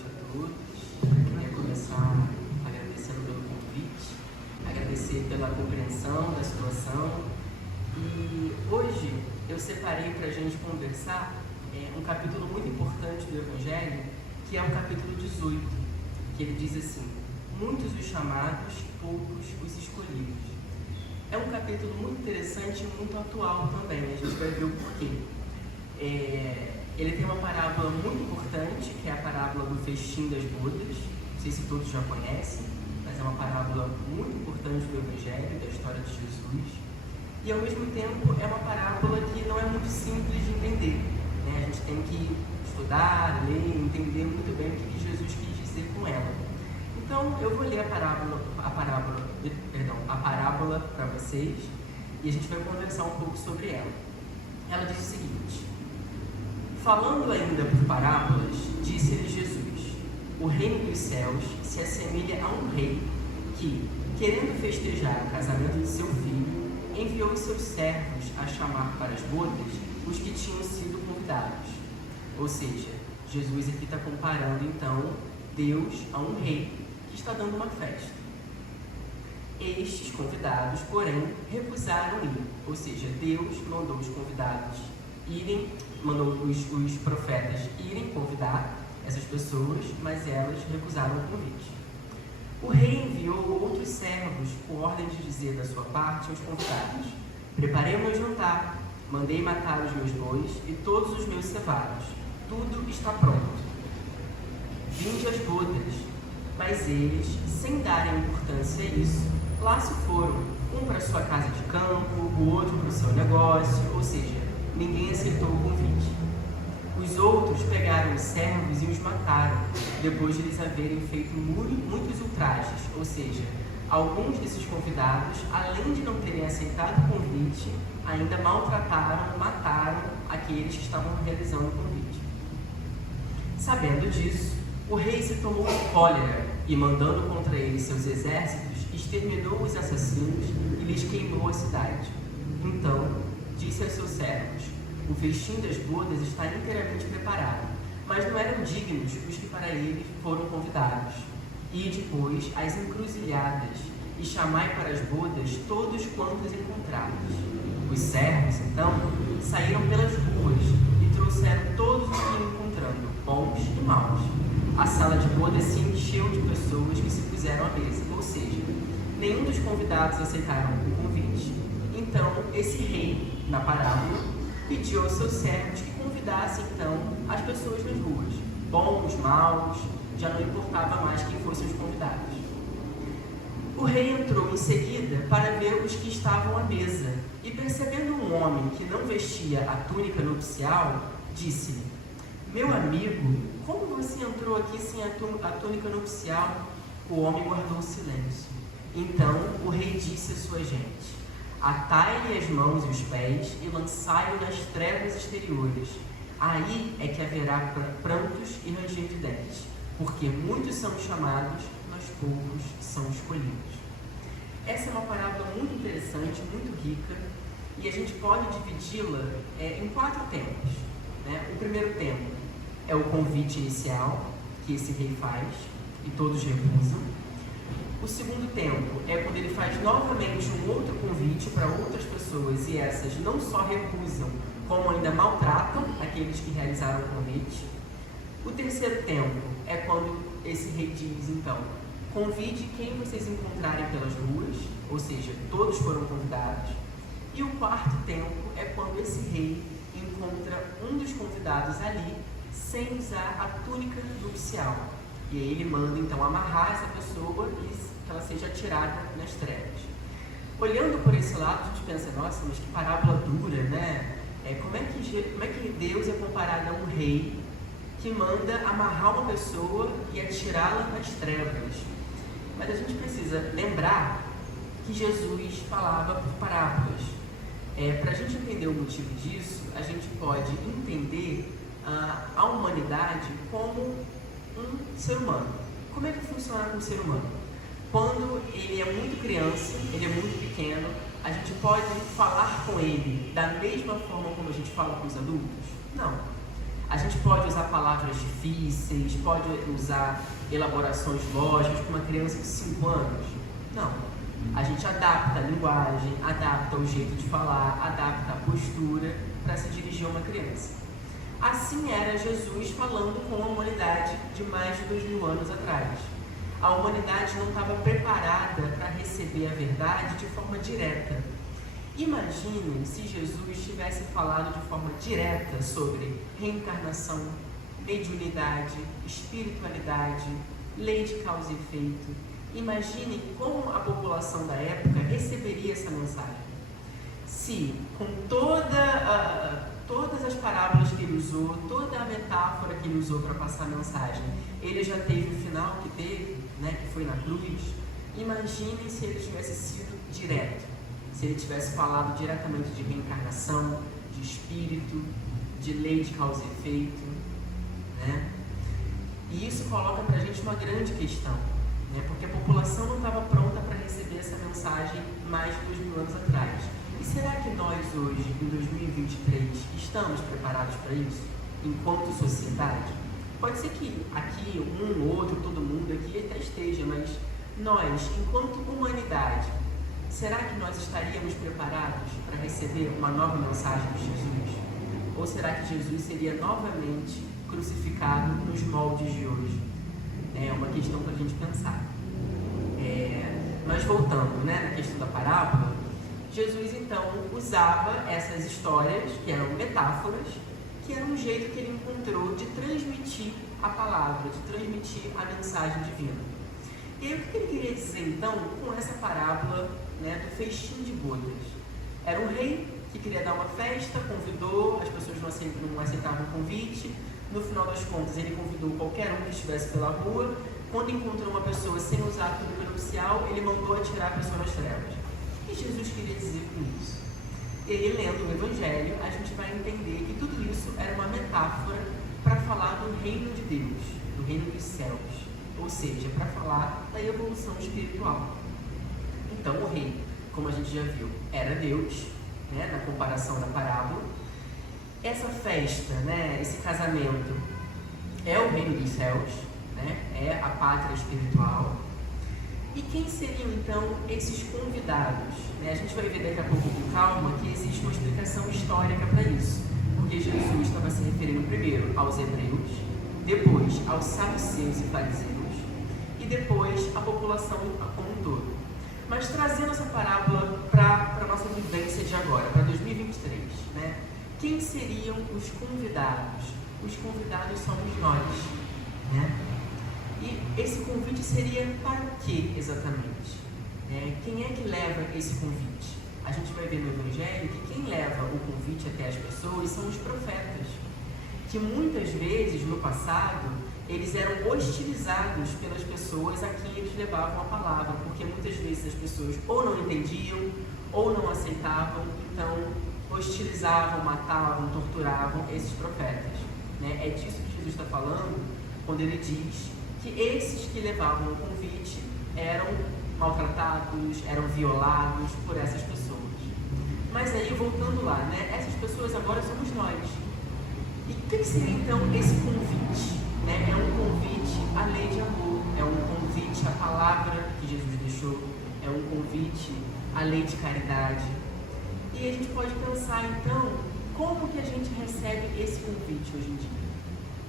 noite a todos. Eu queria começar agradecendo pelo convite, agradecer pela compreensão da situação. E hoje eu separei para a gente conversar um capítulo muito importante do Evangelho, que é o capítulo 18, que ele diz assim: muitos os chamados, poucos os escolhidos. É um capítulo muito interessante e muito atual também, a gente vai ver o porquê. Ele tem uma parábola muito importante, que é a parábola do festim das bodas. Não sei se todos já conhecem, mas é uma parábola muito importante do Evangelho, da história de Jesus. E ao mesmo tempo é uma parábola que não é muito simples de entender, né? A gente tem que estudar, ler, entender muito bem o que Jesus quis dizer com ela. Então eu vou ler a parábola para vocês e a gente vai conversar um pouco sobre ela. Ela diz o seguinte: falando ainda por parábolas, disse-lhe Jesus: o reino dos céus se assemelha a um rei que, querendo festejar o casamento de seu filho, enviou os seus servos a chamar para as bodas os que tinham sido convidados. Ou seja, Jesus aqui está comparando então Deus a um rei que está dando uma festa. Estes convidados, porém, recusaram ir. Ou seja, Deus mandou os convidados irem, mandou os profetas irem convidar essas pessoas, mas elas recusaram o convite. O rei enviou outros servos com ordem de dizer da sua parte aos convidados: preparei o meu jantar, mandei matar os meus bois e todos os meus cevados, tudo está pronto. Vinde às bodas. Mas eles, sem darem importância a isso, lá se foram, um para sua casa de campo, o outro para o seu negócio, ou seja, ninguém aceitou o convite. Os outros pegaram os servos e os mataram, depois de eles haverem feito muitos ultrajes, ou seja, alguns desses convidados, além de não terem aceitado o convite, ainda maltrataram, mataram aqueles que estavam realizando o convite. Sabendo disso, o rei se tomou de cólera e, mandando contra eles seus exércitos, exterminou os assassinos e lhes queimou a cidade. Então, disse aos seus servos: o festim das bodas está inteiramente preparado, mas não eram dignos os que para ele foram convidados. E depois às encruzilhadas, e chamai para as bodas todos quantos encontrados. Os servos, então, saíram pelas ruas e trouxeram todos os que iam encontrando, bons e maus. A sala de bodas se encheu de pessoas que se puseram à mesa, ou seja, nenhum dos convidados aceitaram o convite. Então, esse rei, na parábola, pediu aos seus servos que convidassem, então, as pessoas nas ruas, bons, maus, já não importava mais quem fossem os convidados. O rei entrou em seguida para ver os que estavam à mesa, e percebendo um homem que não vestia a túnica nupcial, disse-lhe: meu amigo, como você entrou aqui sem a túnica nupcial? O homem guardou silêncio. Então o rei disse à sua gente: atai-lhe as mãos e os pés e lançai-o nas trevas exteriores. Aí é que haverá prantos e ranger de dentes, porque muitos são chamados, mas poucos são escolhidos. Essa é uma parábola muito interessante, muito rica, e a gente pode dividi-la em 4 tempos, né? O primeiro tempo é o convite inicial que esse rei faz e todos recusam. O segundo tempo é quando ele faz novamente um outro convite para outras pessoas e essas não só recusam, como ainda maltratam aqueles que realizaram o convite. O terceiro tempo é quando esse rei diz, então: convide quem vocês encontrarem pelas ruas, ou seja, todos foram convidados. E o quarto tempo é quando esse rei encontra um dos convidados ali sem usar a túnica nupcial. E aí ele manda então amarrar essa pessoa e que ela seja atirada nas trevas. Olhando por esse lado, a gente pensa: nossa, mas que parábola dura, né? Como é que Deus é comparado a um rei que manda amarrar uma pessoa e atirá-la nas trevas? Mas a gente precisa lembrar que Jesus falava por parábolas. Para a gente entender o motivo disso, a gente pode entender a humanidade como um ser humano. Como é que funciona com o ser humano? Quando ele é muito criança, ele é muito pequeno, a gente pode falar com ele da mesma forma como a gente fala com os adultos? Não. A gente pode usar palavras difíceis, pode usar elaborações lógicas com uma criança de 5 anos? Não. A gente adapta a linguagem, adapta o jeito de falar, adapta a postura para se dirigir a uma criança. Assim era Jesus falando com a humanidade de mais de 2000 anos atrás. A humanidade não estava preparada para receber a verdade de forma direta. Imagine se Jesus tivesse falado de forma direta sobre reencarnação, mediunidade, espiritualidade, lei de causa e efeito. Imagine como a população da época receberia essa mensagem. Se, com todas as parábolas que ele usou, toda a metáfora que ele usou para passar a mensagem, ele já teve o final que teve, que foi na cruz. Imagine se ele tivesse sido direto, se ele tivesse falado diretamente de reencarnação, de espírito, de lei de causa e efeito, E isso coloca para a gente uma grande questão, porque a população não estava pronta para receber essa mensagem mais de 2000 anos atrás. E será que nós hoje, em 2023, estamos preparados para isso, enquanto sociedade? Pode ser que aqui, um, outro, todo mundo aqui até esteja, mas nós, enquanto humanidade, será que nós estaríamos preparados para receber uma nova mensagem de Jesus? Ou será que Jesus seria novamente crucificado nos moldes de hoje? É uma questão para a gente pensar. Mas voltando na questão da parábola, Jesus então usava essas histórias, que eram metáforas, que era um jeito que ele encontrou de transmitir a palavra, de transmitir a mensagem divina. E aí, o que ele queria dizer então com essa parábola do festim de bodas? Era um rei que queria dar uma festa, convidou, as pessoas não aceitavam o convite. No final das contas, ele convidou qualquer um que estivesse pela rua. Quando encontrou uma pessoa sem usar tudo prenupcial, ele mandou atirar a pessoa nas trevas. O que Jesus queria dizer com isso? E aí, lendo o Evangelho, a gente vai entender que tudo isso era uma metáfora para falar do reino de Deus, do reino dos céus, ou seja, para falar da evolução espiritual. Então, o rei, como a gente já viu, era Deus, na comparação da parábola. Essa festa, esse casamento, é o reino dos céus, é a pátria espiritual. E quem seriam então esses convidados? A gente vai ver daqui a pouco com calma que existe uma explicação histórica para isso, porque Jesus estava se referindo primeiro aos hebreus, depois aos saduceus e fariseus, e depois à população como um todo. Mas trazendo essa parábola para a nossa vivência de agora, para 2023, quem seriam os convidados? Os convidados somos nós, E esse convite seria para o que exatamente? Quem é que leva esse convite? A gente vai ver no Evangelho que quem leva o convite até as pessoas são os profetas, que muitas vezes no passado eles eram hostilizados pelas pessoas a quem eles levavam a palavra, porque muitas vezes as pessoas ou não entendiam ou não aceitavam, então hostilizavam, matavam, torturavam esses profetas. É disso que Jesus está falando quando ele diz que esses que levavam o convite eram maltratados, eram violados por essas pessoas. Mas aí, voltando lá, essas pessoas agora somos nós. E o que seria então esse convite? É um convite à lei de amor, é um convite à palavra que Jesus deixou, é um convite à lei de caridade. E a gente pode pensar então, como que a gente recebe esse convite hoje em dia?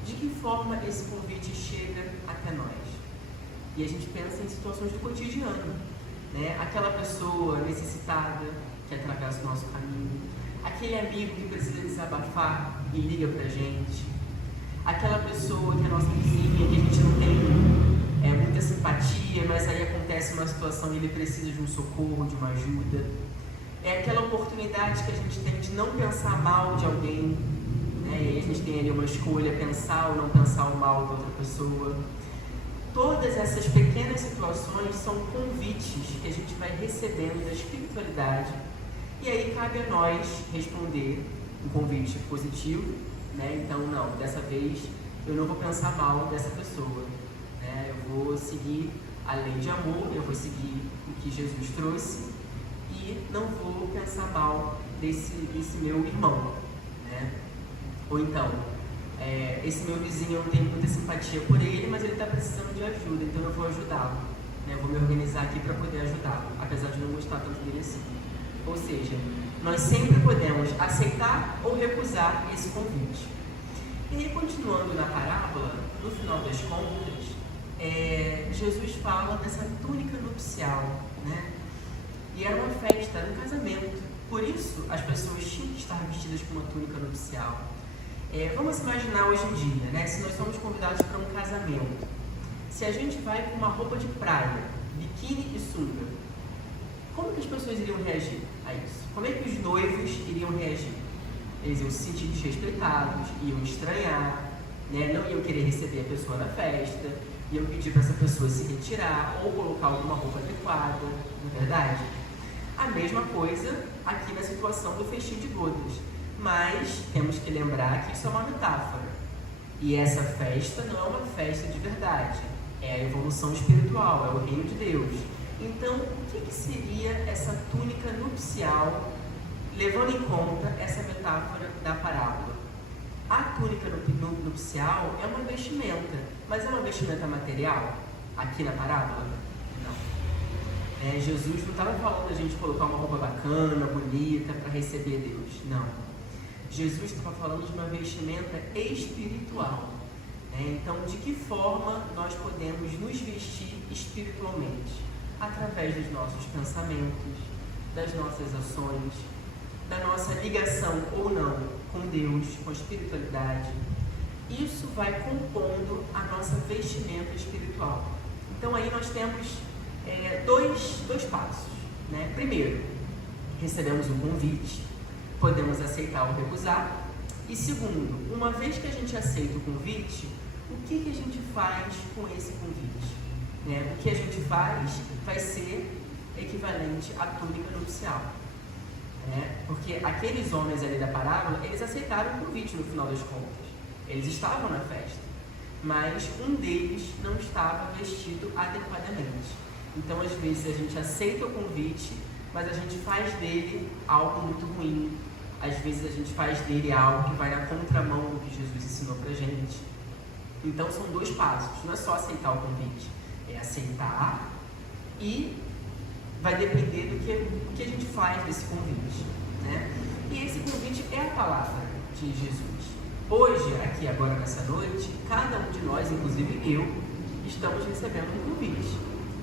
De que forma esse convite chega até nós? E a gente pensa em situações do cotidiano, Aquela pessoa necessitada que atravessa o nosso caminho, aquele amigo que precisa desabafar e liga pra gente, aquela pessoa que é nossa vizinha, que a gente não tem muita simpatia, mas aí acontece uma situação e ele precisa de um socorro, de uma ajuda. É aquela oportunidade que a gente tem de não pensar mal de alguém, E aí a gente tem ali uma escolha, pensar ou não pensar o mal da outra pessoa. Todas essas pequenas situações são convites que a gente vai recebendo da espiritualidade, e aí cabe a nós responder um convite positivo, Então, não, dessa vez eu não vou pensar mal dessa pessoa, Eu vou seguir a lei de amor, eu vou seguir o que Jesus trouxe e não vou pensar mal desse meu irmão, Ou então, esse meu vizinho, eu não tenho muita simpatia por ele, mas ele está precisando de ajuda, então eu vou ajudá-lo. Eu vou me organizar aqui para poder ajudá-lo, apesar de não gostar tanto dele assim. Ou seja, nós sempre podemos aceitar ou recusar esse convite. E aí, continuando na parábola, no final das contas, Jesus fala dessa túnica nupcial, né? E era uma festa, era um casamento. Por isso, as pessoas tinham que estar vestidas com uma túnica nupcial. Vamos imaginar hoje em dia, né? Se nós somos convidados para um casamento, se a gente vai com uma roupa de praia, biquíni e sunga, como que as pessoas iriam reagir a isso? Como é que os noivos iriam reagir? Eles iam se sentir desrespeitados, iam estranhar, né? Não iam querer receber a pessoa na festa, iam pedir para essa pessoa se retirar ou colocar alguma roupa adequada, não é verdade? A mesma coisa aqui na situação do festim de bodas. Mas temos que lembrar que isso é uma metáfora. E essa festa não é uma festa de verdade. É a evolução espiritual, é o reino de Deus. Então, o que seria essa túnica nupcial, levando em conta essa metáfora da parábola? A túnica nupcial é uma vestimenta, mas é uma vestimenta material aqui na parábola? Não. Jesus não estava falando da gente colocar uma roupa bacana, bonita, para receber Deus. Não. Jesus estava falando de uma vestimenta espiritual. Então, de que forma nós podemos nos vestir espiritualmente? Através dos nossos pensamentos, das nossas ações, da nossa ligação ou não com Deus, com a espiritualidade. Isso vai compondo a nossa vestimenta espiritual. Então, aí nós temos dois passos, né? Primeiro, recebemos um convite, podemos aceitar ou recusar. E segundo, uma vez que a gente aceita o convite, o que a gente faz com esse convite? O que a gente faz vai ser equivalente à túnica nupcial. Porque aqueles homens ali da parábola, eles aceitaram o convite no final das contas. Eles estavam na festa, mas um deles não estava vestido adequadamente. Então, às vezes, a gente aceita o convite, mas a gente faz dele algo muito ruim. Às vezes, a gente faz dele algo que vai na contramão do que Jesus ensinou pra gente. Então, são dois passos. Não é só aceitar o convite. É aceitar e vai depender do que a gente faz desse convite, né? E esse convite é a palavra de Jesus. Hoje, aqui agora nessa noite, cada um de nós, inclusive eu, estamos recebendo um convite.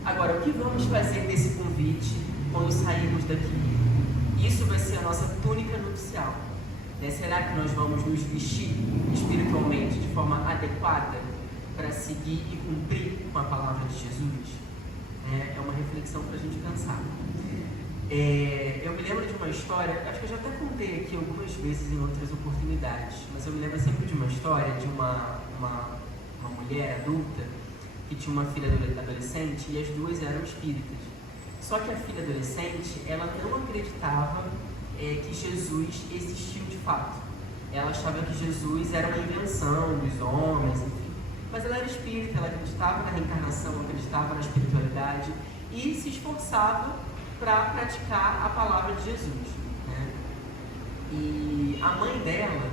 Agora, o que vamos fazer desse convite quando sairmos daqui? Isso vai ser a nossa túnica nupcial. Será que nós vamos nos vestir espiritualmente de forma adequada para seguir e cumprir com a palavra de Jesus? É uma reflexão para a gente pensar. Eu me lembro de uma história, acho que eu já até contei aqui algumas vezes em outras oportunidades, mas eu me lembro sempre de uma história de uma mulher adulta que tinha uma filha adolescente e as duas eram espíritas. Só que a filha adolescente, ela não acreditava que Jesus existiu de fato. Ela achava que Jesus era uma invenção dos homens, enfim. Mas ela era espírita, ela acreditava na reencarnação, acreditava na espiritualidade e se esforçava para praticar a palavra de Jesus, né? E a mãe dela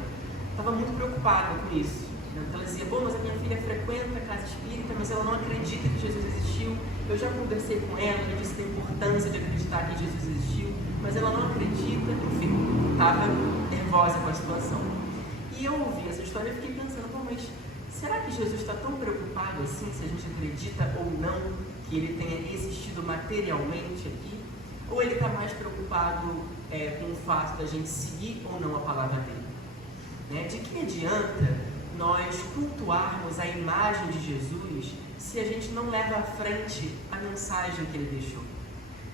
estava muito preocupada com isso. Então ela dizia, mas a minha filha frequenta a casa espírita, mas ela não acredita que Jesus existiu. Eu já conversei com ela, ela disse da importância de acreditar que Jesus existiu, mas ela não acredita, enfim, estava nervosa com a situação. E eu ouvi essa história e fiquei pensando, mas será que Jesus está tão preocupado assim, se a gente acredita ou não que ele tenha existido materialmente aqui? Ou ele está mais preocupado com o fato da gente seguir ou não a palavra dele? De que adianta nós cultuarmos a imagem de Jesus se a gente não leva à frente a mensagem que ele deixou?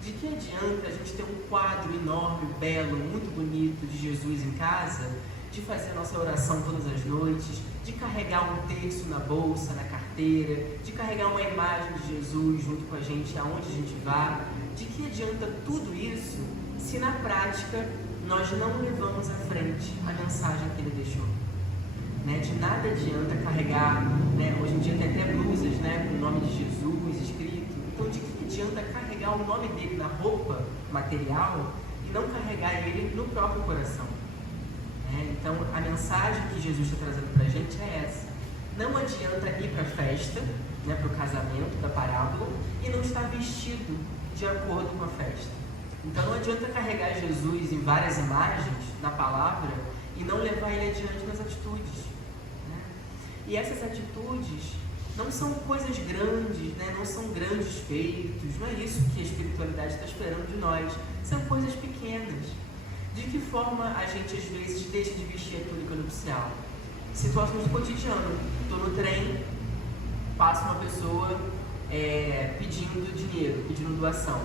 De que adianta a gente ter um quadro enorme, belo, muito bonito de Jesus em casa, de fazer a nossa oração todas as noites, de carregar um terço na bolsa, na carteira, de carregar uma imagem de Jesus junto com a gente aonde a gente vá? De que adianta tudo isso se na prática nós não levamos à frente a mensagem que ele deixou? De nada adianta carregar, hoje em dia tem até blusas, com o nome de Jesus escrito. Então, de que adianta carregar o nome dele na roupa material e não carregar ele no próprio coração? Então, a mensagem que Jesus está trazendo para a gente é essa. Não adianta ir para a festa, para o casamento da parábola, e não estar vestido de acordo com a festa. Então, não adianta carregar Jesus em várias imagens na palavra e não levar ele adiante nas atitudes. E essas atitudes não são coisas grandes, não são grandes feitos, não é isso que a espiritualidade está esperando de nós. São coisas pequenas. De que forma a gente às vezes deixa de vestir a túnica nupcial? Situações do cotidiano. Estou no trem, passa uma pessoa pedindo dinheiro, pedindo doação.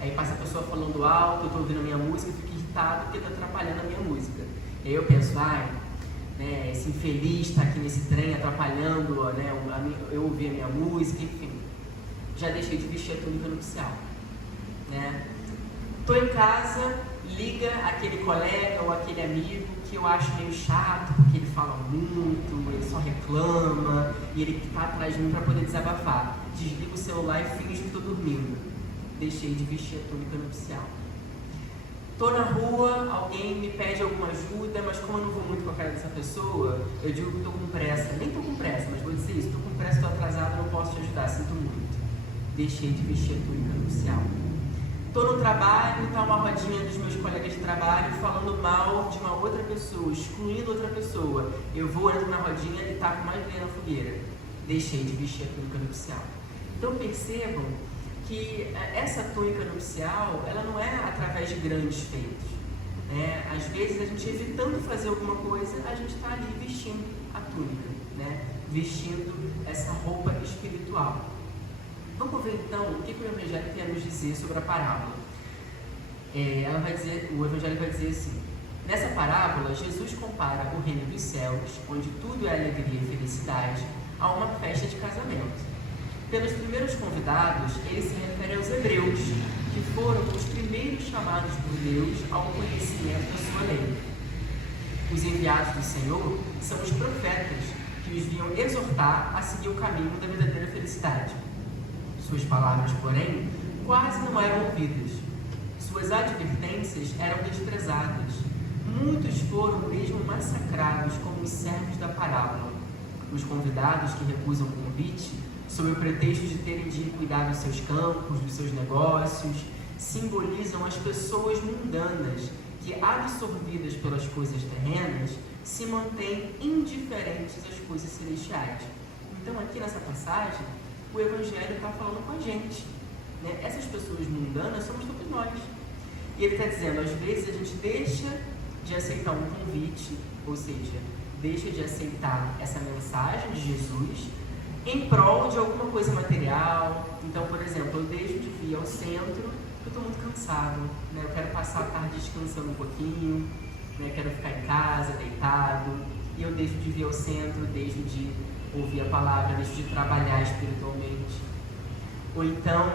Aí passa a pessoa falando alto, eu estou ouvindo a minha música, fico irritado porque está atrapalhando a minha música. E aí eu penso, esse infeliz está aqui nesse trem atrapalhando, eu ouvir a minha música, enfim. Já deixei de vestir a túnica nupcial. Estou em casa, liga aquele colega ou aquele amigo que eu acho meio chato, porque ele fala muito, ele só reclama, e ele está atrás de mim para poder desabafar. Desligo o celular e finjo que estou dormindo. Deixei de vestir a túnica nupcial. Estou na rua, alguém me pede alguma ajuda, mas como eu não vou muito com a cara dessa pessoa, eu digo que estou com pressa. Nem estou com pressa, mas vou dizer isso. Estou com pressa, estou atrasado, não posso te ajudar, sinto muito. Deixei de vestir a túnica nupcial. Estou no trabalho, está uma rodinha dos meus colegas de trabalho falando mal de uma outra pessoa, excluindo outra pessoa. Eu vou, entro na rodinha e taco mais lenha na fogueira. Deixei de vestir a túnica nupcial. Então percebam que essa túnica nupcial, ela não é através de grandes feitos. Às vezes, a gente evitando fazer alguma coisa, a gente está ali vestindo a túnica, vestindo essa roupa espiritual. Vamos ver então o que o Evangelho tem a nos dizer sobre a parábola. O Evangelho vai dizer assim: nessa parábola, Jesus compara o reino dos céus, onde tudo é alegria e felicidade, a uma festa de casamento. Pelos primeiros convidados, ele se refere aos hebreus, que foram os primeiros chamados por Deus ao conhecimento da sua lei. Os enviados do Senhor são os profetas, que os vinham exortar a seguir o caminho da verdadeira felicidade. Suas palavras, porém, quase não eram ouvidas. Suas advertências eram desprezadas. Muitos foram mesmo massacrados como os servos da parábola. Os convidados que recusam o convite, sob o pretexto de terem de cuidar dos seus campos, dos seus negócios, simbolizam as pessoas mundanas que, absorvidas pelas coisas terrenas, se mantêm indiferentes às coisas celestiais. Então, aqui nessa passagem, o Evangelho está falando com a gente. Essas pessoas mundanas somos todos nós. E ele está dizendo, às vezes a gente deixa de aceitar um convite, ou seja, deixa de aceitar essa mensagem de Jesus em prol de alguma coisa material. Então, por exemplo, eu deixo de vir ao centro porque eu estou muito cansado, eu quero passar a tarde descansando um pouquinho, quero ficar em casa, deitado, e eu deixo de vir ao centro, deixo de ouvir a palavra, deixo de trabalhar espiritualmente. Ou então,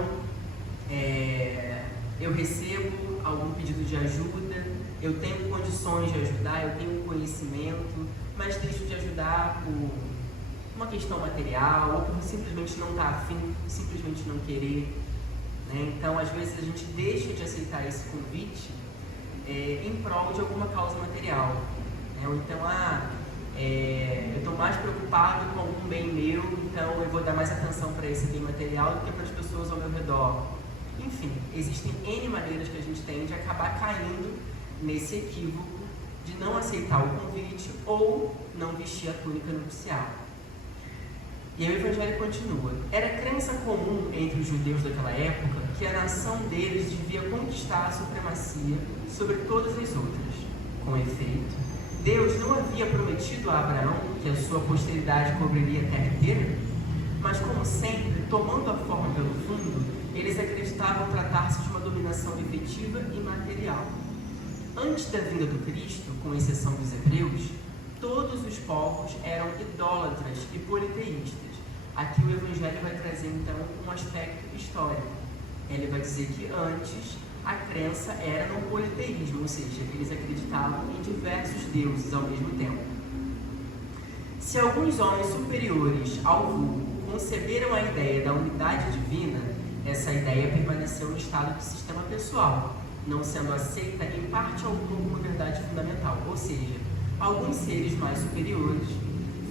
eu recebo algum pedido de ajuda, eu tenho condições de ajudar, eu tenho conhecimento, mas deixo de ajudar por uma questão material, ou por simplesmente não estar afim, simplesmente não querer. Então, às vezes, a gente deixa de aceitar esse convite em prol de alguma causa material. Ou então, eu estou mais preocupado com algum bem meu, então eu vou dar mais atenção para esse bem material do que para as pessoas ao meu redor. Enfim, existem N maneiras que a gente tem de acabar caindo nesse equívoco de não aceitar o convite ou não vestir a túnica nupcial. E aí o Evangelho continua. Era crença comum entre os judeus daquela época que a nação deles devia conquistar a supremacia sobre todas as outras. Com efeito, Deus não havia prometido a Abraão que a sua posteridade cobriria a terra inteira, mas como sempre, tomando a forma pelo fundo, eles acreditavam tratar-se de uma dominação efetiva e material. Antes da vinda do Cristo, com exceção dos hebreus, todos os povos eram idólatras e politeístas. Aqui o Evangelho vai trazer então um aspecto histórico. Ele vai dizer que antes a crença era no politeísmo, ou seja, eles acreditavam em diversos deuses ao mesmo tempo. Se alguns homens superiores ao vulgo conceberam a ideia da unidade divina, essa ideia permaneceu no estado de sistema pessoal, não sendo aceita em parte alguma como verdade fundamental. Ou seja, alguns seres mais superiores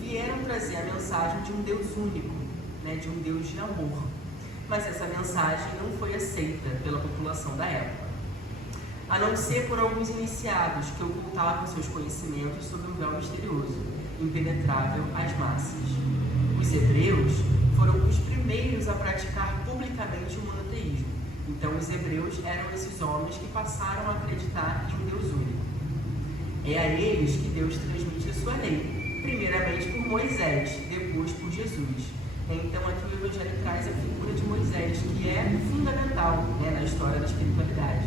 vieram trazer a mensagem de um Deus único, né, de um Deus de amor. Mas essa mensagem não foi aceita pela população da época, a não ser por alguns iniciados que ocultavam seus conhecimentos sob um véu misterioso, impenetrável às massas. Os hebreus foram os primeiros a praticar publicamente o monoteísmo. Então, os hebreus eram esses homens que passaram a acreditar em um Deus único. É a eles que Deus transmite a sua lei, primeiramente por Moisés, depois por Jesus. Então, aqui o Evangelho traz a figura de Moisés, que é fundamental, né, na história da espiritualidade.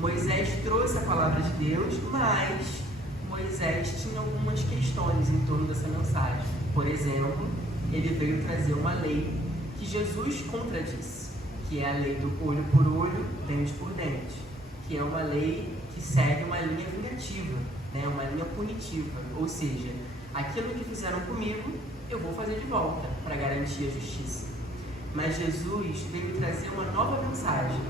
Moisés trouxe a palavra de Deus, mas Moisés tinha algumas questões em torno dessa mensagem. Por exemplo, ele veio trazer uma lei que Jesus contradisse, que é a lei do olho por olho, dente por dente, que é uma lei que segue uma linha vingativa, né, uma linha punitiva, ou seja, aquilo que fizeram comigo, eu vou fazer de volta para garantir a justiça. Mas Jesus veio trazer uma nova mensagem.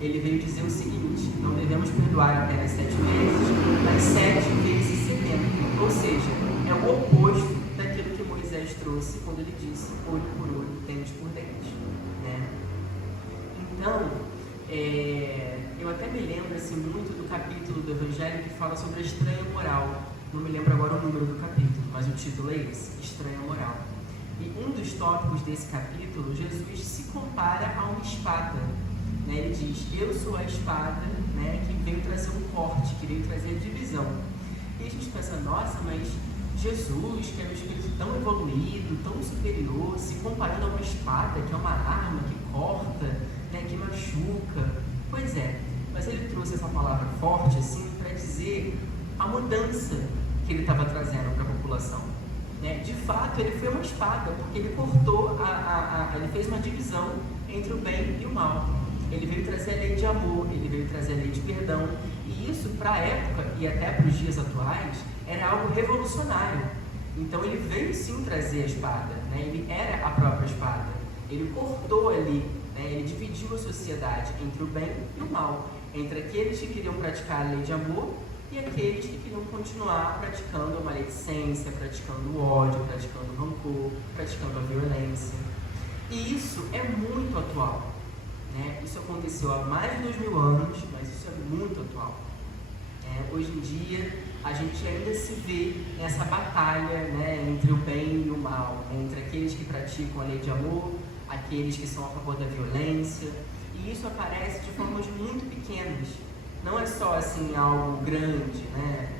Ele veio dizer o seguinte: não devemos perdoar apenas 7 vezes, mas 7 vezes 70. Ou seja, é o oposto daquilo que Moisés trouxe quando ele disse olho por olho, dente por dente, né? Então, eu até me lembro assim, muito do capítulo do Evangelho que fala sobre a estranha moral. Não me lembro agora o número do capítulo, mas o título é esse, Estranha Moral. E um dos tópicos desse capítulo, Jesus se compara a uma espada. Né? Ele diz: eu sou a espada, né, que veio trazer um corte, que veio trazer a divisão. E a gente pensa: nossa, mas Jesus, que é um espírito tão evoluído, tão superior, se comparando a uma espada, que é uma arma que corta, né, que machuca. Pois é, mas ele trouxe essa palavra forte assim para dizer a mudança que ele estava trazendo para a população. Né? De fato, ele foi uma espada, porque ele cortou, ele fez uma divisão entre o bem e o mal. Ele veio trazer a lei de amor, ele veio trazer a lei de perdão. E isso, para a época e até para os dias atuais, era algo revolucionário. Então, ele veio sim trazer a espada, né? Ele era a própria espada. Ele cortou ali, né? Ele dividiu a sociedade entre o bem e o mal, entre aqueles que queriam praticar a lei de amor e aqueles que queriam continuar praticando a maledicência, praticando o ódio, praticando o rancor, praticando a violência. E isso é muito atual, né? Isso aconteceu há mais de 2000 anos, mas isso é muito atual. Hoje em dia, a gente ainda se vê nessa batalha, né, entre o bem e o mal, entre aqueles que praticam a lei de amor, aqueles que são a favor da violência, e isso aparece de formas muito pequenas. Não é só assim algo grande, né?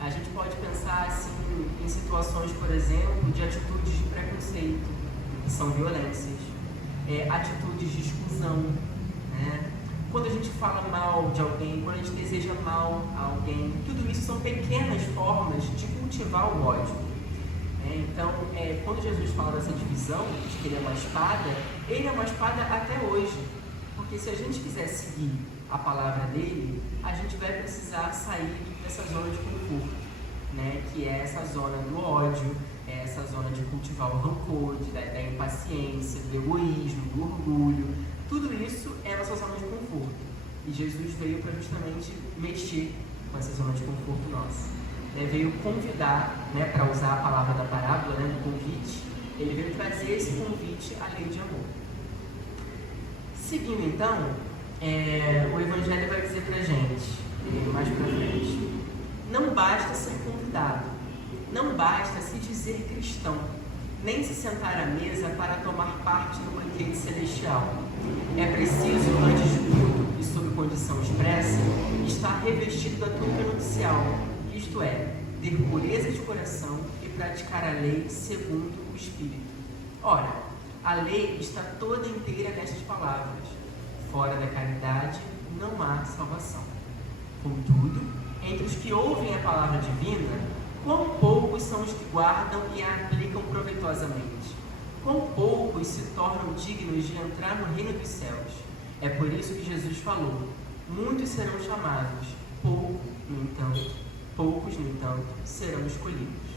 A gente pode pensar assim em situações, por exemplo, de atitudes de preconceito, que são violências, atitudes de exclusão, né? Quando a gente fala mal de alguém, quando a gente deseja mal a alguém, tudo isso são pequenas formas de cultivar o ódio. Então, quando Jesus fala dessa divisão, de que ele é uma espada, ele é uma espada até hoje. Porque se a gente quiser seguir a palavra dele, a gente vai precisar sair dessa zona de conforto, né? Que é essa zona do ódio, essa zona de cultivar o rancor, da impaciência, do egoísmo, do orgulho. Tudo isso é a nossa zona de conforto. E Jesus veio para justamente mexer com essa zona de conforto nossa. Veio convidar, né, para usar a palavra da parábola, né, do convite, ele veio trazer esse convite à lei de amor. Seguindo então, o Evangelho vai dizer pra gente, mais pra frente, não basta ser convidado, não basta se dizer cristão, nem se sentar à mesa para tomar parte do banquete celestial. É preciso, antes de tudo, e sob condição expressa, estar revestido da túnica nupcial, isto é, ter pureza de coração e praticar a lei segundo o Espírito. Ora, a lei está toda inteira nestas palavras: fora da caridade não há salvação. Contudo, entre os que ouvem a palavra divina, quão poucos são os que guardam e a aplicam proveitosamente? Quão poucos se tornam dignos de entrar no reino dos céus? É por isso que Jesus falou: muitos serão chamados, poucos, no entanto, serão escolhidos.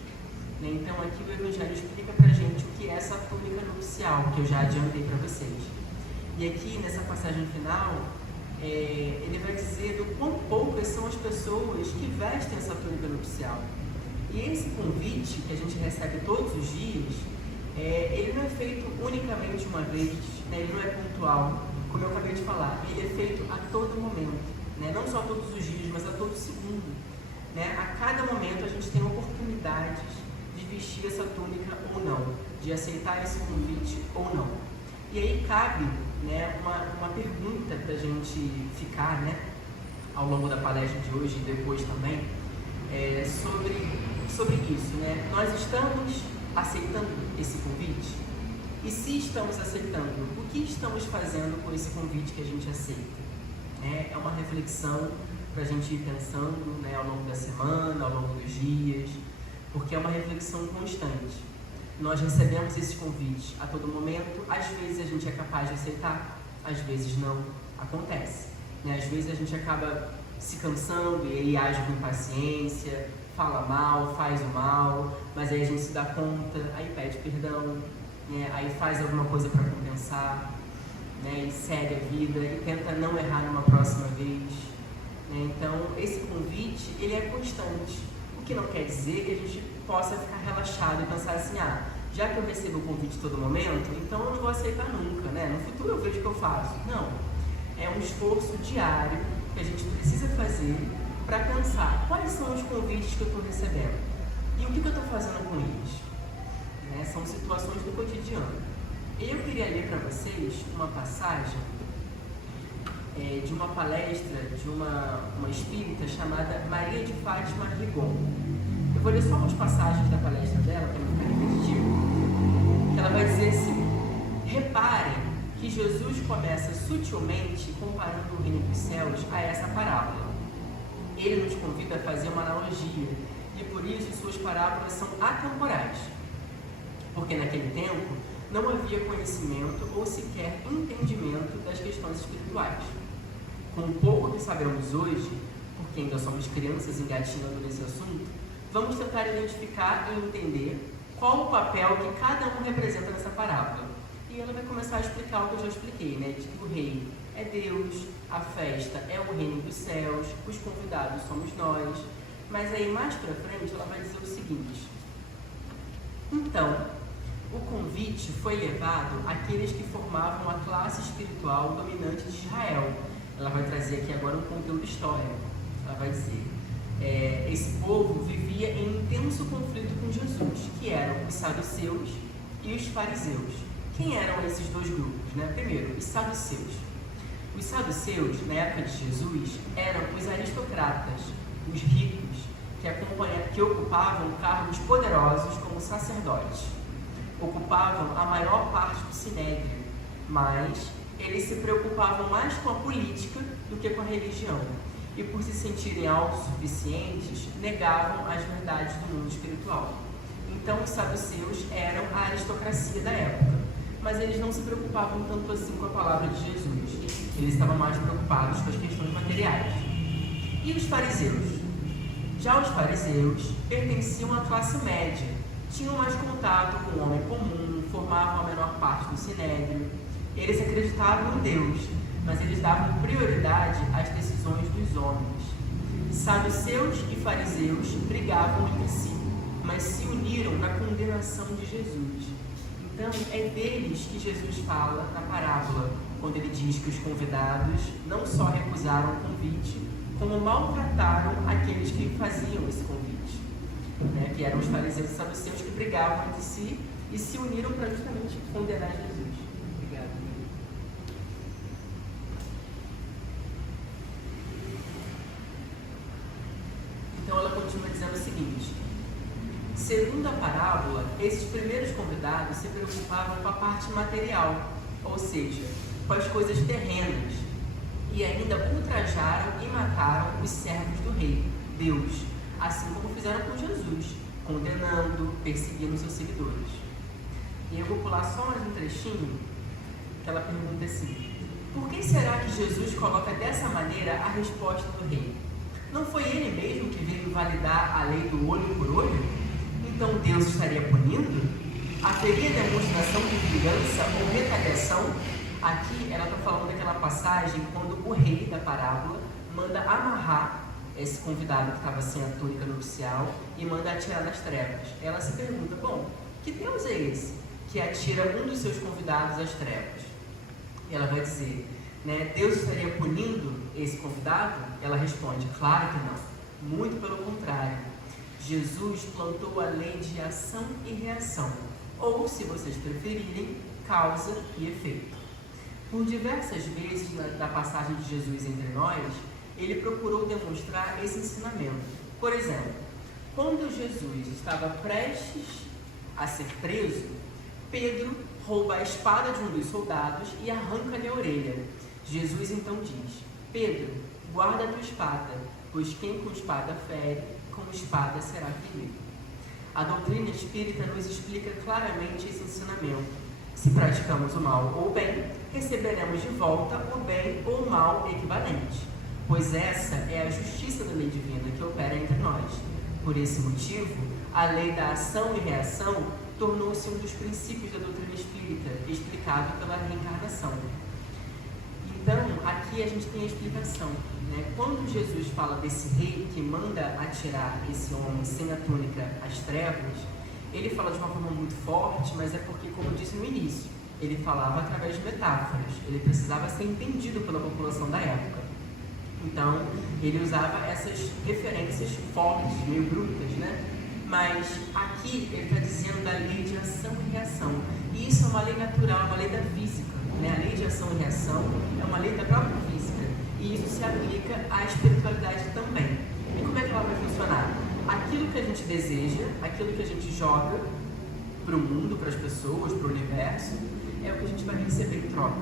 Então aqui o Evangelho explica pra gente o que é essa túnica nupcial, que eu já adiantei para vocês. E aqui nessa passagem final, ele vai dizer do quão poucas são as pessoas que vestem essa túnica nupcial. E esse convite que a gente recebe todos os dias, ele não é feito unicamente uma vez, né? Ele não é pontual, como eu acabei de falar, ele é feito a todo momento, né? Não só todos os dias, mas a todo segundo, né? A cada momento a gente tem oportunidades de vestir essa túnica ou não, de aceitar esse convite ou não. E aí cabe, né, uma pergunta para a gente ficar, né, ao longo da palestra de hoje e depois também, sobre isso, né? Nós estamos aceitando esse convite? E se estamos aceitando, o que estamos fazendo com esse convite que a gente aceita? É uma reflexão para a gente ir pensando, né, ao longo da semana, ao longo dos dias, porque é uma reflexão constante. Nós recebemos esse convite a todo momento, às vezes a gente é capaz de aceitar, às vezes não, acontece, né? Às vezes a gente acaba se cansando e aí age com impaciência, fala mal, faz o mal, mas aí a gente se dá conta, aí pede perdão, né? Aí faz alguma coisa para compensar, né? E segue a vida e tenta não errar numa próxima vez, né? Então esse convite, ele é constante, o que não quer dizer que a gente possa ficar relaxado e pensar assim, já que eu recebo o convite todo momento, então eu não vou aceitar nunca, né? No futuro eu vejo o que eu faço. Não, é um esforço diário que a gente precisa fazer para pensar quais são os convites que eu estou recebendo e o que eu estou fazendo com eles, né? São situações do cotidiano. Eu queria ler para vocês uma passagem de uma palestra de uma espírita chamada Maria de Fátima Rigon. Eu vou ler só umas passagens da palestra dela, para não ficar repetitivo, que ela vai dizer assim: reparem que Jesus começa sutilmente comparando o reino dos céus a essa parábola. Ele nos convida a fazer uma analogia, e por isso suas parábolas são atemporais, porque naquele tempo não havia conhecimento ou sequer entendimento das questões espirituais. Com o pouco que sabemos hoje, porque ainda somos crianças engatinhando nesse assunto, vamos tentar identificar e entender qual o papel que cada um representa nessa parábola. E ela vai começar a explicar o que eu já expliquei, né? De que o rei é Deus, a festa é o reino dos céus, os convidados somos nós. Mas aí mais pra frente ela vai dizer o seguinte: então, o convite foi levado àqueles que formavam a classe espiritual dominante de Israel. Ela vai trazer aqui agora um conteúdo histórico. Ela vai dizer: esse povo vivia em intenso conflito com Jesus, que eram os saduceus e os fariseus. Quem eram esses dois grupos, né? Primeiro, os saduceus. Os saduceus, na época de Jesus, eram os aristocratas, os ricos, que ocupavam cargos poderosos como sacerdotes. Ocupavam a maior parte do sinédrio, mas eles se preocupavam mais com a política do que com a religião. E por se sentirem autossuficientes, negavam as verdades do mundo espiritual. Então os saduceus eram a aristocracia da época, mas eles não se preocupavam tanto assim com a palavra de Jesus. Eles estavam mais preocupados com as questões materiais. E os fariseus? Já os fariseus pertenciam à classe média, tinham mais contato com o homem comum, formavam a menor parte do sinédrio. Eles acreditavam em Deus, mas eles davam prioridade às decisões dos homens. Saduceus e fariseus brigavam entre si, mas se uniram na condenação de Jesus. Então, é deles que Jesus fala na parábola, quando ele diz que os convidados não só recusaram o convite, como maltrataram aqueles que faziam esse convite, né? Que eram os fariseus e saduceus que brigavam entre si e se uniram para justamente condenar Jesus. Obrigado. Então ela continua dizendo o seguinte: segundo a parábola, esses primeiros convidados se preocupavam com a parte material, ou seja, com as coisas terrenas, e ainda ultrajaram e mataram os servos do rei, Deus, assim como fizeram com Jesus, condenando, perseguindo seus seguidores. E eu vou pular só mais um trechinho, que ela pergunta assim: por que será que Jesus coloca dessa maneira a resposta do rei? Não foi ele mesmo que veio validar a lei do olho por olho? Então Deus estaria punindo? Haveria demonstração de vingança ou retaliação? Aqui ela está falando daquela passagem quando o rei da parábola manda amarrar esse convidado que estava sem a túnica nupcial e manda atirar nas trevas. Ela se pergunta, bom, que Deus é esse que atira um dos seus convidados às trevas? E ela vai dizer, né, Deus estaria punindo esse convidado? Ela responde, claro que não, muito pelo contrário. Jesus plantou a lei de ação e reação, ou, se vocês preferirem, causa e efeito. Por diversas vezes na passagem de Jesus entre nós, ele procurou demonstrar esse ensinamento. Por exemplo, quando Jesus estava prestes a ser preso, Pedro rouba a espada de um dos soldados e arranca-lhe a orelha. Jesus então diz, Pedro, guarda a tua espada, pois quem com espada fere, com espada será ferido. A doutrina espírita nos explica claramente esse ensinamento. Se praticamos o mal ou o bem, receberemos de volta o bem ou o mal equivalente, pois essa é a justiça da lei divina que opera entre nós. Por esse motivo, a lei da ação e reação tornou-se um dos princípios da doutrina espírita, explicado pela reencarnação. Então, aqui a gente tem a explicação, né? Quando Jesus fala desse rei que manda atirar esse homem sem a túnica às trevas, ele fala de uma forma muito forte, mas é porque, como eu disse no início, ele falava através de metáforas, ele precisava ser entendido pela população da época. Então, ele usava essas referências fortes, meio brutas, né? Mas aqui ele está dizendo da lei de ação e reação. E isso é uma lei natural, uma lei da física, né? A lei de ação e reação é uma lei da própria física. E isso se aplica à espiritualidade também. E como é que ela vai funcionar? Aquilo que a gente deseja, aquilo que a gente joga para o mundo, para as pessoas, para o universo, é o que a gente vai receber em troca,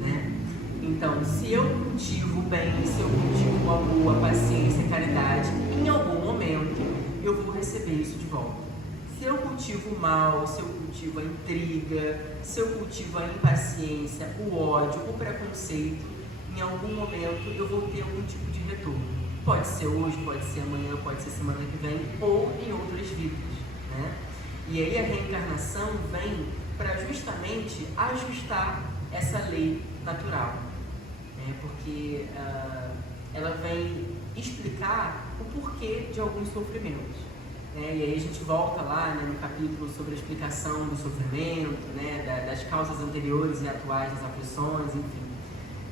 né? Então, se eu cultivo o bem, se eu cultivo o amor, a paciência, a caridade, em algum momento eu vou receber isso de volta. Se eu cultivo o mal, se eu cultivo a intriga, se eu cultivo a impaciência, o ódio, o preconceito, em algum momento eu vou ter algum tipo de retorno. Pode ser hoje, pode ser amanhã, pode ser semana que vem, ou em outras vidas, né? E aí a reencarnação vem para justamente ajustar essa lei natural, né? Porque ela vem explicar o porquê de alguns sofrimentos, né? E aí a gente volta lá, né, no capítulo sobre a explicação do sofrimento, né, das causas anteriores e atuais das aflições, enfim,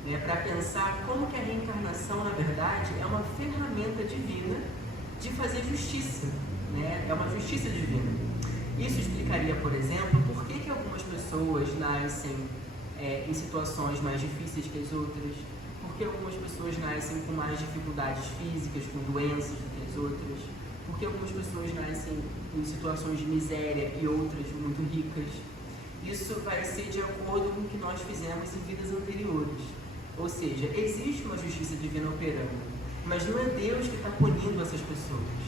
né, para pensar como que a reencarnação, na verdade, é uma ferramenta divina de fazer justiça, né? É uma justiça divina. Isso explicaria, por exemplo, por que algumas pessoas nascem em situações mais difíceis que as outras, por que algumas pessoas nascem com mais dificuldades físicas, com doenças do que as outras, por que algumas pessoas nascem em situações de miséria e outras muito ricas. Isso vai ser de acordo com o que nós fizemos em vidas anteriores. Ou seja, existe uma justiça divina operando, mas não é Deus que está punindo essas pessoas.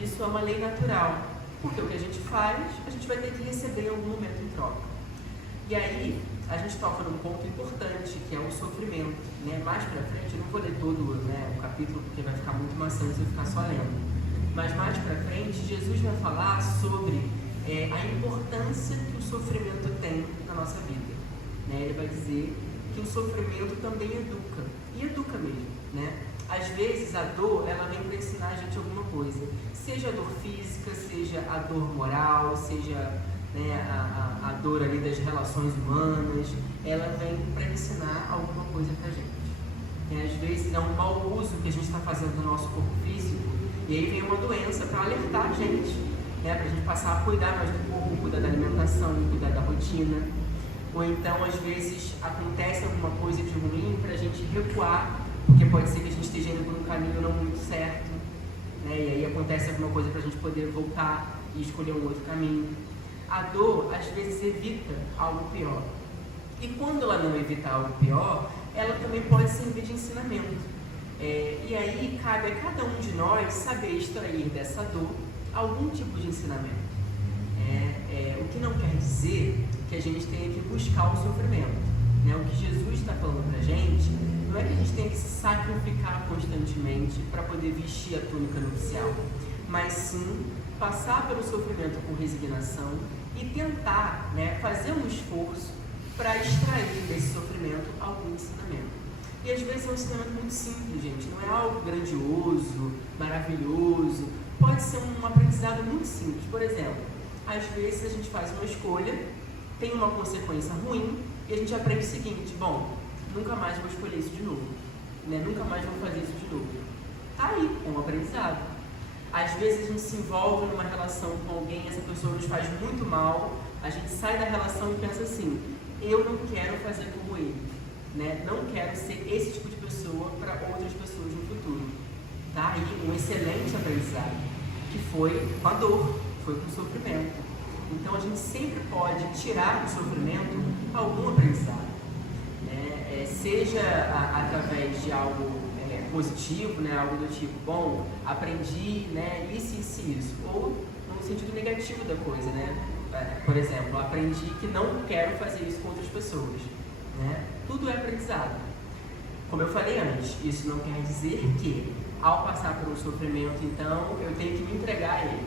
Isso é uma lei natural, porque o que a gente faz, a gente vai ter que receber em algum momento em troca. E aí, a gente toca num ponto importante, que é o sofrimento, né? Mais pra frente, eu não vou ler todo, né, o capítulo, porque vai ficar muito maçante se eu ficar só lendo. Mas mais pra frente, Jesus vai falar sobre a importância que o sofrimento tem na nossa vida, né? Ele vai dizer que o sofrimento também educa, e educa mesmo, né? Às vezes a dor, ela vem para ensinar a gente alguma coisa, seja a dor física, seja a dor moral, seja, né, a dor ali das relações humanas, ela vem para ensinar alguma coisa pra gente. E às vezes é um mau uso que a gente está fazendo do nosso corpo físico, e aí vem uma doença para alertar a gente, né, para a gente passar a cuidar mais do corpo, cuidar da alimentação, cuidar da rotina. Ou então, às vezes, acontece alguma coisa de ruim para a gente recuar, porque pode ser que a gente esteja indo por um caminho não muito certo, né? E aí acontece alguma coisa para a gente poder voltar e escolher um outro caminho. A dor, às vezes, evita algo pior. E quando ela não evita algo pior, ela também pode servir de ensinamento. E aí cabe a cada um de nós saber extrair dessa dor algum tipo de ensinamento. O que não quer dizer que a gente tenha que buscar o sofrimento, né? O que Jesus está falando para a gente não é que a gente tenha que se sacrificar constantemente para poder vestir a túnica nupcial, mas sim passar pelo sofrimento com resignação e tentar, né, fazer um esforço para extrair desse sofrimento algum ensinamento. E às vezes é um ensinamento muito simples, gente, não é algo grandioso, maravilhoso, pode ser um aprendizado muito simples. Por exemplo, às vezes a gente faz uma escolha, tem uma consequência ruim, e a gente aprende o seguinte: bom, nunca mais vou escolher isso de novo, né? Nunca mais vou fazer isso de novo. Tá aí, é um aprendizado. Às vezes a gente se envolve numa relação com alguém, essa pessoa nos faz muito mal, a gente sai da relação e pensa assim: eu não quero fazer como ele, né? Não quero ser esse tipo de pessoa para outras pessoas no futuro. Tá aí um excelente aprendizado, que foi com a dor, foi com o sofrimento. Então a gente sempre pode tirar do sofrimento algum aprendizado, né? Seja através de algo positivo, né? Algo do tipo: bom, aprendi, né, isso, ou no sentido negativo da coisa, né? Por exemplo, aprendi que não quero fazer isso com outras pessoas, né? Tudo é aprendizado. Como eu falei antes, isso não quer dizer que ao passar por um sofrimento, então eu tenho que me entregar a ele,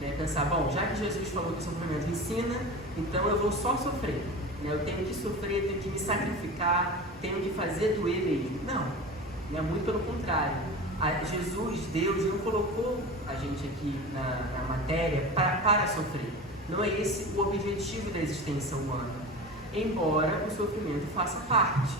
né? Pensar: bom, já que Jesus falou que o sofrimento ensina, então eu vou só sofrer, né? Eu tenho que sofrer, tenho que me sacrificar, tenho que fazer doer mesmo. Não, né? Muito pelo contrário. Jesus, Deus, não colocou a gente aqui na matéria para sofrer. Não é esse o objetivo da existência humana, embora o sofrimento faça parte,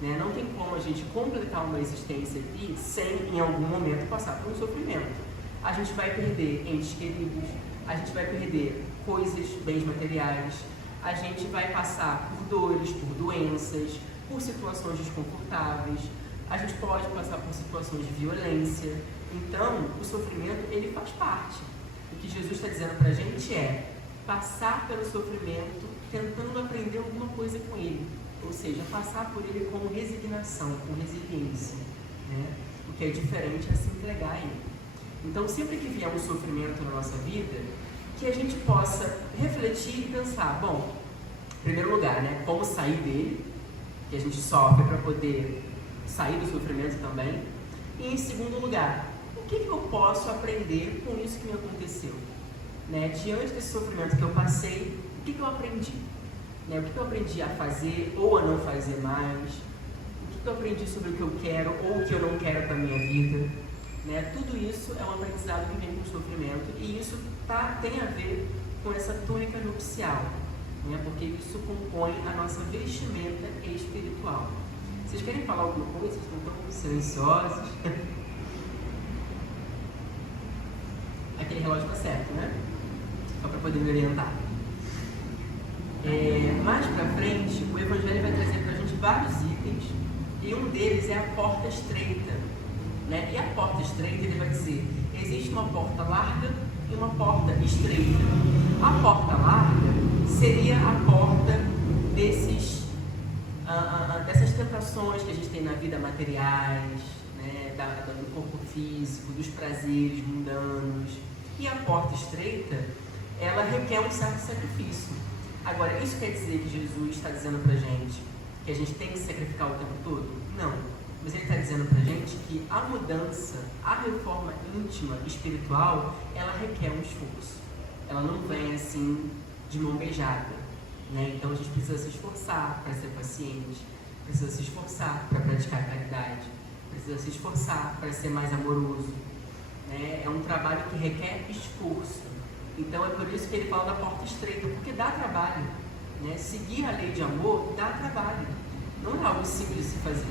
né? Não tem como a gente completar uma existência aqui sem, em algum momento, passar por um sofrimento. A gente vai perder entes queridos, a gente vai perder coisas, bens materiais, a gente vai passar por dores, por doenças, por situações desconfortáveis, a gente pode passar por situações de violência. Então, o sofrimento, ele faz parte. O que Jesus está dizendo para a gente é passar pelo sofrimento tentando aprender alguma coisa com ele, ou seja, passar por ele com resignação, com resiliência, né? O que é diferente é se entregar a ele. Então, sempre que vier um sofrimento na nossa vida, que a gente possa refletir e pensar: bom, em primeiro lugar, né, como sair dele, que a gente sofre para poder sair do sofrimento também, e em segundo lugar, o que eu posso aprender com isso que me aconteceu? Né? Diante desse sofrimento que eu passei, o que eu aprendi? Né? O que eu aprendi a fazer ou a não fazer mais? O que eu aprendi sobre o que eu quero ou o que eu não quero para a minha vida? Né? Tudo isso é um aprendizado que vem com o sofrimento, e isso tem a ver com essa túnica nupcial, né? Porque isso compõe a nossa vestimenta espiritual. Vocês querem falar alguma coisa? Vocês estão tão silenciosos? Aquele relógio está certo, né? Só para poder me orientar. Mais para frente, o Evangelho vai trazer para a gente vários itens, e um deles é a porta estreita, né? E a porta estreita, ele vai dizer: existe uma porta larga e uma porta estreita. A porta larga seria a porta dessas tentações que a gente tem na vida, materiais, né? Do corpo físico, dos prazeres mundanos. E a porta estreita, ela requer um certo sacrifício. Agora, isso quer dizer que Jesus está dizendo pra gente que a gente tem que se sacrificar o tempo todo? Não. Mas ele está dizendo pra gente que a mudança, a reforma íntima, espiritual, ela requer um esforço. Ela não vem assim de mão beijada, né? Então a gente precisa se esforçar para ser paciente, precisa se esforçar para praticar a caridade, precisa se esforçar para ser mais amoroso. É um trabalho que requer esforço. Então é por isso que ele fala da porta estreita, porque dá trabalho, né? Seguir a lei de amor dá trabalho, não é algo simples de se fazer.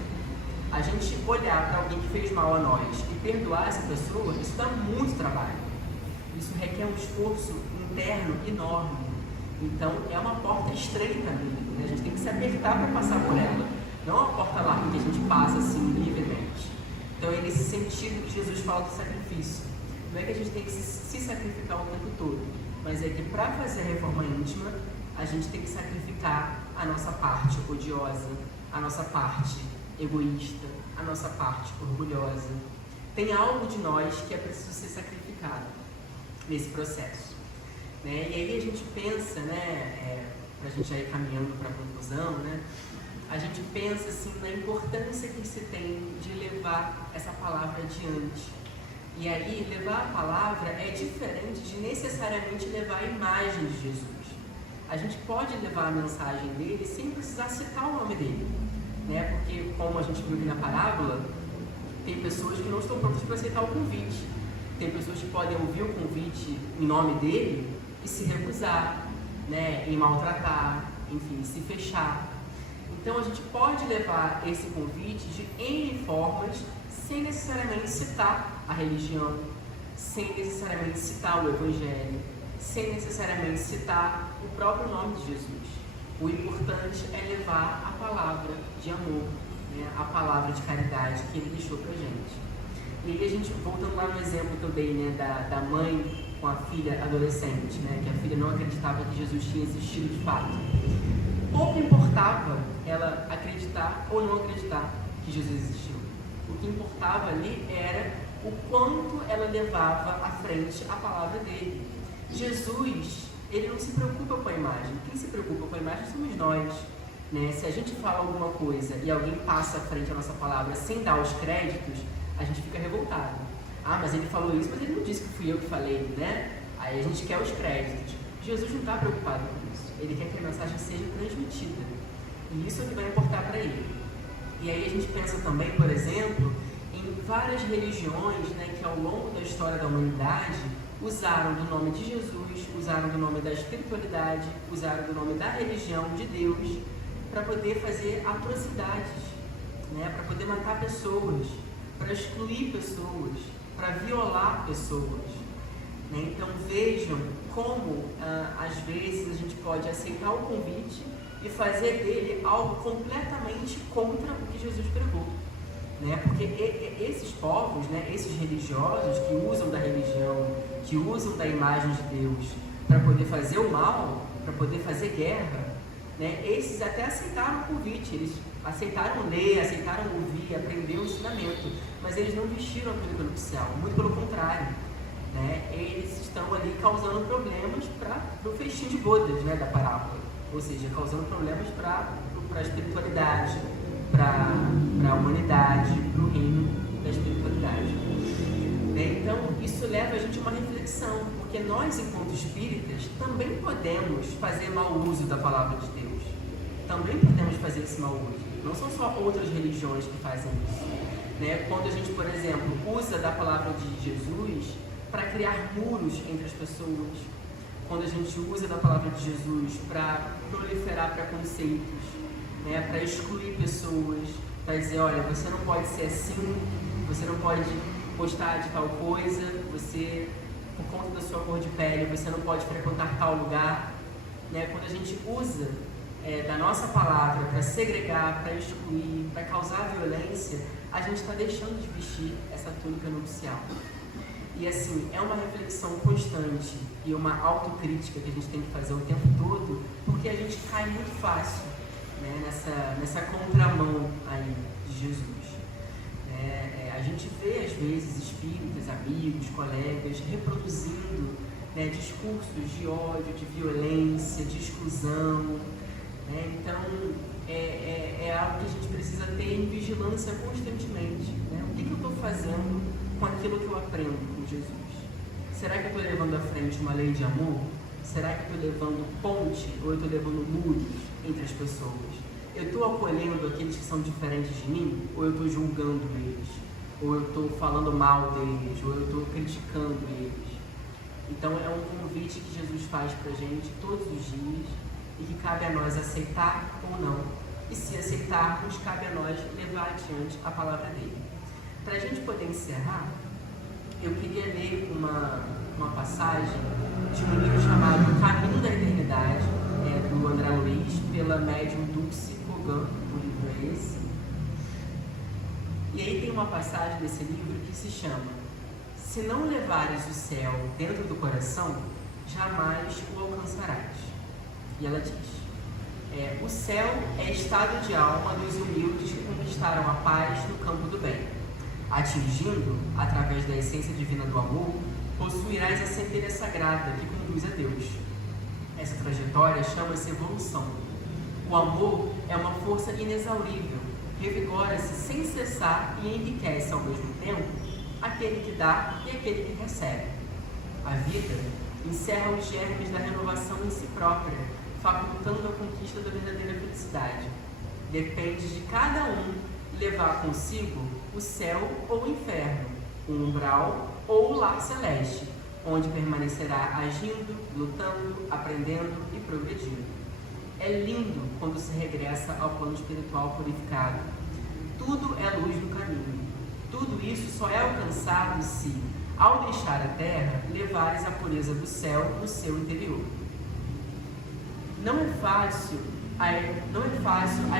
A gente olhar para alguém que fez mal a nós e perdoar essa pessoa, isso dá muito trabalho, isso requer um esforço interno enorme. Então é uma porta estreita mesmo, né? A gente tem que se apertar para passar por ela, não é uma porta larga que a gente passa assim livremente. Então é nesse sentido que Jesus fala do sacrifício. Não é que a gente tem que se sacrificar o tempo todo, mas é que para fazer a reforma íntima, a gente tem que sacrificar a nossa parte odiosa, a nossa parte egoísta, a nossa parte orgulhosa. Tem algo de nós que é preciso ser sacrificado nesse processo, né? E aí a gente pensa, né, para a gente já ir caminhando para a conclusão, né? A gente pensa assim na importância que se tem de levar essa palavra adiante. E aí, levar a palavra é diferente de necessariamente levar a imagem de Jesus. A gente pode levar a mensagem dele sem precisar citar o nome dele, né? Porque, como a gente viu aqui na parábola, tem pessoas que não estão prontas para aceitar o convite. Tem pessoas que podem ouvir o convite em nome dele e se recusar, né? Em maltratar, enfim, se fechar. Então a gente pode levar esse convite de N formas, sem necessariamente citar a religião, sem necessariamente citar o Evangelho, sem necessariamente citar o próprio nome de Jesus. O importante é levar a palavra de amor, né? A palavra de caridade que ele deixou pra gente. E aí a gente, voltando lá no exemplo que eu dei, né, da mãe com a filha adolescente, né, que a filha não acreditava que Jesus tinha existido de fato. Pouco importava ela acreditar ou não acreditar que Jesus existiu. O que importava ali era o quanto ela levava à frente a palavra dele. Jesus, ele não se preocupa com a imagem. Quem se preocupa com a imagem somos nós, né? Se a gente fala alguma coisa e alguém passa à frente a nossa palavra sem dar os créditos, a gente fica revoltado. Ah, mas ele falou isso, mas ele não disse que fui eu que falei, né? Aí a gente quer os créditos. Jesus não está preocupado com isso. Ele quer que a mensagem seja transmitida. E isso é o que vai importar para ele. E aí a gente pensa também, por exemplo, em várias religiões, né, que ao longo da história da humanidade usaram do nome de Jesus, usaram do nome da espiritualidade, usaram do nome da religião, de Deus, para poder fazer atrocidades, né, para poder matar pessoas, para excluir pessoas, para violar pessoas. Né? Então vejam como às vezes a gente pode aceitar o convite e fazer dele algo completamente contra o que Jesus pregou. Né? Porque esses povos, né, esses religiosos que usam da religião, que usam da imagem de Deus para poder fazer o mal, para poder fazer guerra, né, esses até aceitaram o convite, eles aceitaram ler, aceitaram ouvir, aprender o ensinamento, mas eles não vestiram a túnica nupcial, muito pelo contrário. Né, eles estão ali causando problemas para o festim de bodas, né, da parábola, ou seja, causando problemas para a espiritualidade, para a humanidade, para o reino da espiritualidade. Né, então, isso leva a gente a uma reflexão, porque nós, enquanto espíritas, também podemos fazer mau uso da palavra de Deus, também podemos fazer esse mau uso, não são só outras religiões que fazem isso. Né, quando a gente, por exemplo, usa da palavra de Jesus para criar muros entre as pessoas, quando a gente usa da palavra de Jesus para proliferar preconceitos, né, para excluir pessoas, para dizer, olha, você não pode ser assim, você não pode gostar de tal coisa, você, por conta da sua cor de pele, você não pode frequentar tal lugar. Né, quando a gente usa da nossa palavra para segregar, para excluir, para causar violência, a gente está deixando de vestir essa túnica nupcial. E assim, é uma reflexão constante e uma autocrítica que a gente tem que fazer o tempo todo, porque a gente cai muito fácil, né, nessa contramão aí de Jesus. A gente vê às vezes espíritas, amigos, colegas reproduzindo, né, discursos de ódio, de violência, de exclusão. Né? Então é algo que a gente precisa ter em vigilância constantemente. Né? O que eu estou fazendo com aquilo que eu aprendo com Jesus? Será que eu estou levando à frente uma lei de amor? Será que eu estou levando ponte ou eu estou levando muros entre as pessoas? Eu estou acolhendo aqueles que são diferentes de mim ou eu estou julgando eles? Ou eu estou falando mal deles? Ou eu estou criticando eles? Então é um convite que Jesus faz para a gente todos os dias e que cabe a nós aceitar ou não. E se aceitarmos, cabe a nós levar adiante a palavra dele. Para a gente poder encerrar, eu queria ler uma passagem de um livro chamado Caminho da Eternidade, do André Luiz, pela médium Dulce Kogan, o livro é esse. E aí tem uma passagem desse livro que se chama Se não levares o céu dentro do coração, jamais o alcançarás. E ela diz, o céu é estado de alma dos humildes que conquistaram a paz no campo do bem. Atingindo, através da essência divina do amor, possuirás a centelha sagrada que conduz a Deus. Essa trajetória chama-se evolução. O amor é uma força inexaurível, revigora-se sem cessar e enriquece ao mesmo tempo aquele que dá e aquele que recebe. A vida encerra os germes da renovação em si própria, facultando a conquista da verdadeira felicidade. Depende de cada um levar consigo o céu ou o inferno, o umbral ou o lar celeste, onde permanecerá agindo, lutando, aprendendo e progredindo. É lindo quando se regressa ao plano espiritual purificado. Tudo é luz no caminho. Tudo isso só é alcançado se, ao deixar a terra, levares a pureza do céu no seu interior. Não é fácil a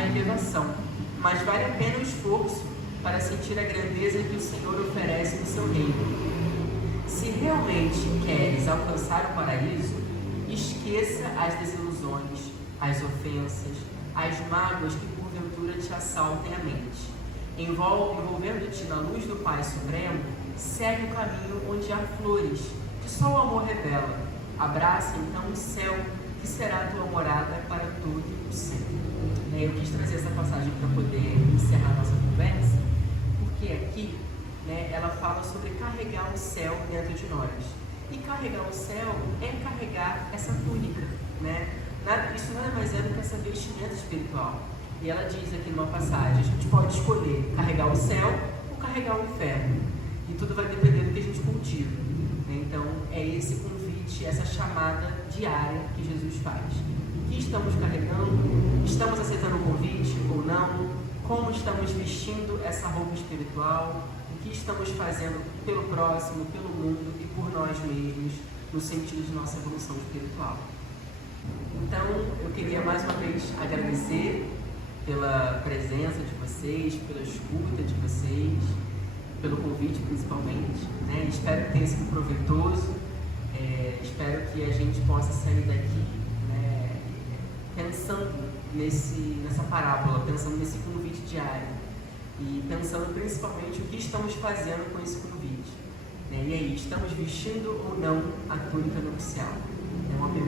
elevação, mas vale a pena o esforço para sentir a grandeza que o Senhor oferece no seu reino. Se realmente queres alcançar o paraíso, esqueça as desilusões, as ofensas, as mágoas que porventura te assaltem a mente. Envolvendo-te na luz do Pai Supremo, segue o caminho onde há flores, que só o amor revela. Abraça então o céu, que será a tua morada para todo o sempre. Eu quis trazer essa passagem para poder encerrar a nossa conversa, porque aqui ela fala sobre carregar o céu dentro de nós. E carregar o céu é carregar essa túnica, Isso nada mais é do que essa vestimenta espiritual. E ela diz aqui numa passagem, a gente pode escolher carregar o céu ou carregar o inferno. E tudo vai depender do que a gente cultiva. Então, é esse convite, essa chamada diária que Jesus faz. O que estamos carregando? Estamos aceitando o convite ou não? Como estamos vestindo essa roupa espiritual? O que estamos fazendo pelo próximo, pelo mundo e por nós mesmos, no sentido de nossa evolução espiritual? Então, eu queria mais uma vez agradecer pela presença de vocês, pela escuta de vocês, pelo convite principalmente, Espero que tenha sido proveitoso, espero que a gente possa sair daqui pensando nessa parábola, pensando nesse convite diário e pensando principalmente o que estamos fazendo com esse convite. E aí, estamos vestindo ou não a túnica nupcial? É uma pergunta